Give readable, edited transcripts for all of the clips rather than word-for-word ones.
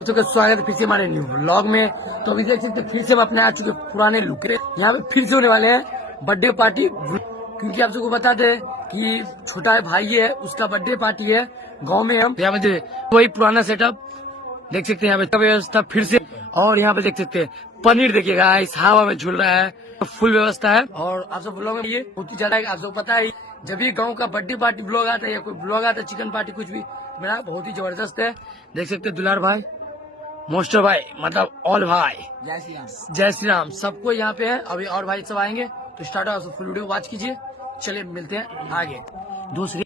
तो स्वागत है फिर से हमारे न्यू व्लॉग में। तो अभी देख सकते फिर से हम अपने आ चुके पुराने लुक। यहाँ पे फिर से होने वाले हैं बर्थडे पार्टी, क्योंकि आप सबको बता दे कि छोटा भाई है, उसका बर्थडे पार्टी है गांव में। हम यहाँ पे वही पुराना सेटअप देख सकते हैं, यहाँ पे व्यवस्था फिर से। और यहाँ पे देख सकते हैं पनीर देखिएगा इस हवा में झूल रहा है, फुल व्यवस्था है। और आप सब ब्लॉग में ये बहुत ही ज्यादा आप सबको पता है, जब ये गांव का बर्थडे पार्टी ब्लॉग आता है या कोई ब्लॉग आता है चिकन पार्टी कुछ भी, मेरा बहुत ही जबरदस्त है। देख सकते हैं दुलार भाई, मोस्टर भाई, मतलब ऑल भाई, जय श्री राम सबको यहाँ पे है। अभी और भाई सब आएंगे तो स्टार्ट हो, फुल वीडियो वॉच कीजिए। चलिए मिलते हैं आगे दूसरी।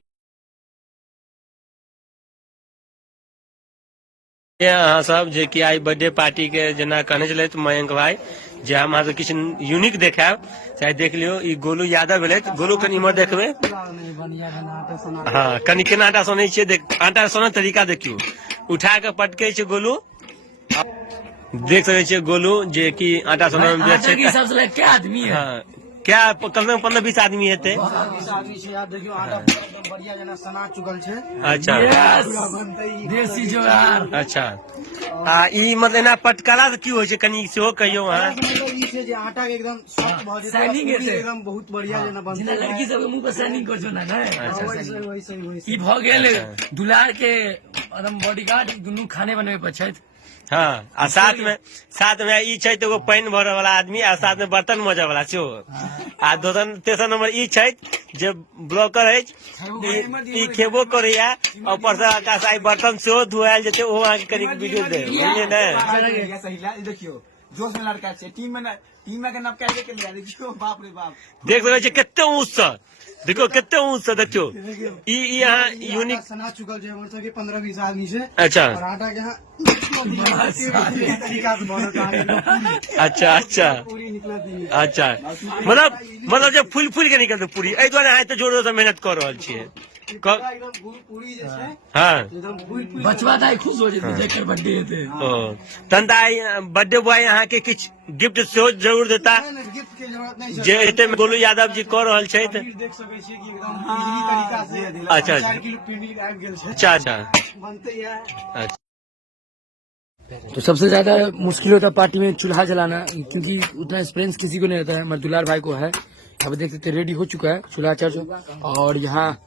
अहाँ सब जे कि आई बर्थडे पार्टी के जना कहने चले मयंक भाई, जे हम अहाँ किछु यूनिक देखाब, चाहे देख लियो। ई गोलू यादव भेले। गोलू कनी इमहर देखबे, हाँ कनी केना आटा सनै छै, देख आटा सनक तरीका देखियो। उठा के पटके छै गोलू, देख सके छे गोलू जे कि आटा सनय में व्यस्त छै। सबसे क्या आदमी है, हाँ क्या कम से कम 15-20 आदमी हेते। अच्छा देसी जोगाड़। अच्छा आ ई मतलब एना पटकला से की होय छै, कनी सेहो कहियो अहाँ। आटा के एकदम सॉफ्ट भ जेतै, एकदम बहुत बढ़िया जेना बनतै। जेना लड़की सब के मुंह पर शाइनिंग कर जो ना वैसे ई भ गेल दुलार के एकदम बॉडीगार्ड, दुनू खाने बनवे पर छथि। हाँ आ साथ में ई छै तो एगो पानी भरे वाला आदमी, आ साथ में बर्तन मजे वाला सेहो। आ दोसर तेसर नंबर ई छै जे ब्लॉकर है, ई खेबो करैया, ऊपर से आकाश आई बर्तन सेहो धुआल जेते, ओहो अहाँ के कनी वीडियो दे बुझलिए ने। देखियो जोश में लड़का छै, टीम में के नब कैसे के लिया, देखियो बाप रे बाप। देख सके छै कते ऊंच से, देखो कते ऊंच से देखियो। ई यहाँ यूनिक सना चुकल छै, हमर सबके 15-20 आदमी छै। अच्छा और आटा के यहाँ तरीका से बनत। अच्छा अच्छा पूरी निकलत है। अच्छा मतलब जब फूल के निकलते पूरी, एहि दुआरे अहाँ एते जोर से मेहनत कर रहल छियै। एकदम पूरी जे छै, हाँ एकदम पूरी बचवा दाई खुश हो जेतै जेकर बर्थडे हेतै। ओ तहन तऽ बर्थडे बॉय अहाँ के किछु गिफ्ट सेहो जरूर देता, गिफ्ट के जरूरत नहीं जे एते में गोलू यादव जी कऽ रहल छथि। देख सकै छियै कि एकदम इजी तरीका से अच्छा 4 किलो पनीर आबि गेल छै। अच्छा बनते है। अच्छा। तो सबसे ज्यादा मुश्किल होता है पार्टी में चूल्हा जलाना, क्योंकि उतना एक्सपीरियंस किसी को नहीं रहता है। हमारे दुलार भाई को है। अब देख सकते रेडी हो चुका है चूल्हा चर्च। और यहाँ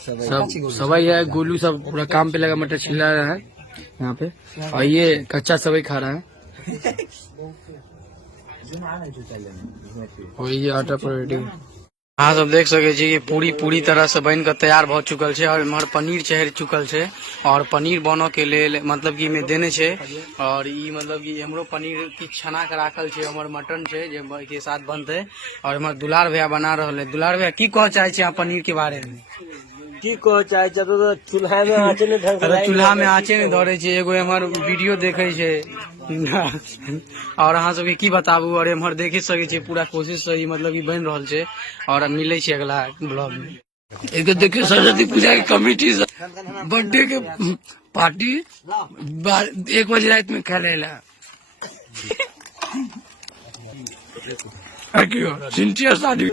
सब सवाई है, गोलू सब पूरा काम पे लगा, मटर छिला रहा है यहाँ पे, और ये कच्चा सवाई खा रहा है। और ये आटा पर रेडी। हाँ सब देख सके छी कि पूरी तरह से बन के तैयार भ चुकल छै, और इमहर पनीर चढ़ चुकल छै। और पनीर बनो के लेल मतलब कि में देने छै, और ई मतलब कि हमरो पनीर की छना के राखल छै, हमर मटन छै जे के साथ बनते। और इमहर दुलार भैया बना रहल है। दुलार भैया की कह चाहे छी अहाँ पनीर के बारे में? की कह चाहे छै तो चूल्हा में आँचे ने ढंग से, चूल्हा में आँचे नहीं धरे छै। एगो एमहर वीडियो देखे छै और अहाँ सबके की बताबू। और एमहर देखे सके छी पूरा कोशिश से मतलब कि बन रहल छै, और मिले छै अगला ब्लॉग में। एक देखियो सरस्वती पूजा के कमिटी से बर्थडे के पार्टी 1 बजे रात में खेले ला सिंचिया शादी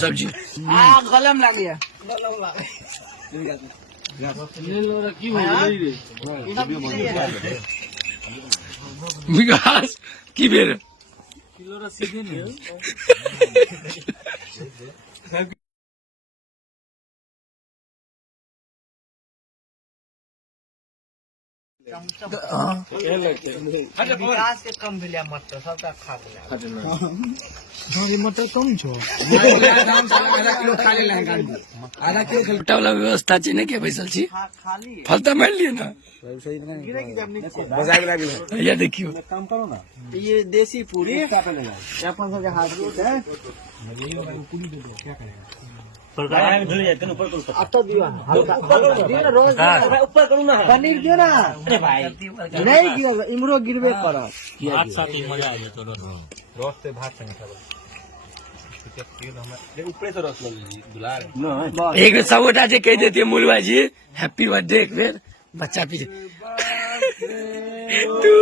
सब्जी कलम लग गया। विकास की बेर विकास के कम भेलिया मटर सबटा खा गेलिया। मटर कम छो, आधा किलो वाला व्यवस्था छै ने के बैसल छी, फलता मार लिए ना। ये देखियो काम करो ना, ये देसी पूरी अपन सबके हाथ है। आटा दियो, ऊपर करू ना, पनीर दियो ना। अरे भाई नहीं गिर, इमरो गिरबे करत। भात साथ ही मजा आ जेतो, रस से भात संगे खाबो। ऊपर से रस ल ली दुलार। एक सब गोटा जे कह देती मुलवा जी हैप्पी बर्थडे एक बेर बच्चा पीछे to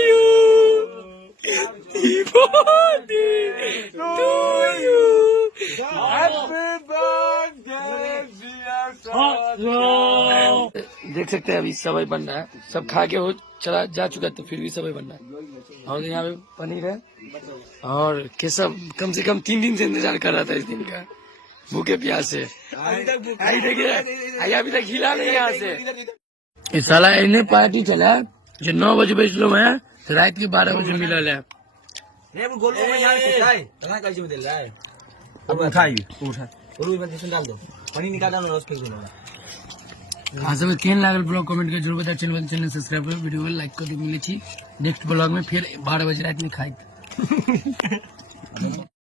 you Happy birthday, dear देख सकते हैं अभी सवई बन रहा है, सब खा के हो चला जा चुका है, तो फिर भी सवई बन रहा है। और यहाँ पे पनीर है और केशव कम से कम 3 दिन से इंतजार कर रहा था इस दिन का, भूखे प्यास से। आई देखिए अभी तक हिला नहीं यहाँ से। इस साला इन्हें पार्टी चला जो 9 बजे बेचलो है, रात के 12 बजे मिला है। अब उठाइए डाल दो, पानी निकाल दो, रस फेंक दो। हाँ सब केहन लागल ब्लॉग कमेंट के जरूर बता, चैनल सब्सक्राइब करो, वीडियो को लाइक कर दो। मिले छी नेक्स्ट ब्लॉग में फिर 12 बजे रात में खाई।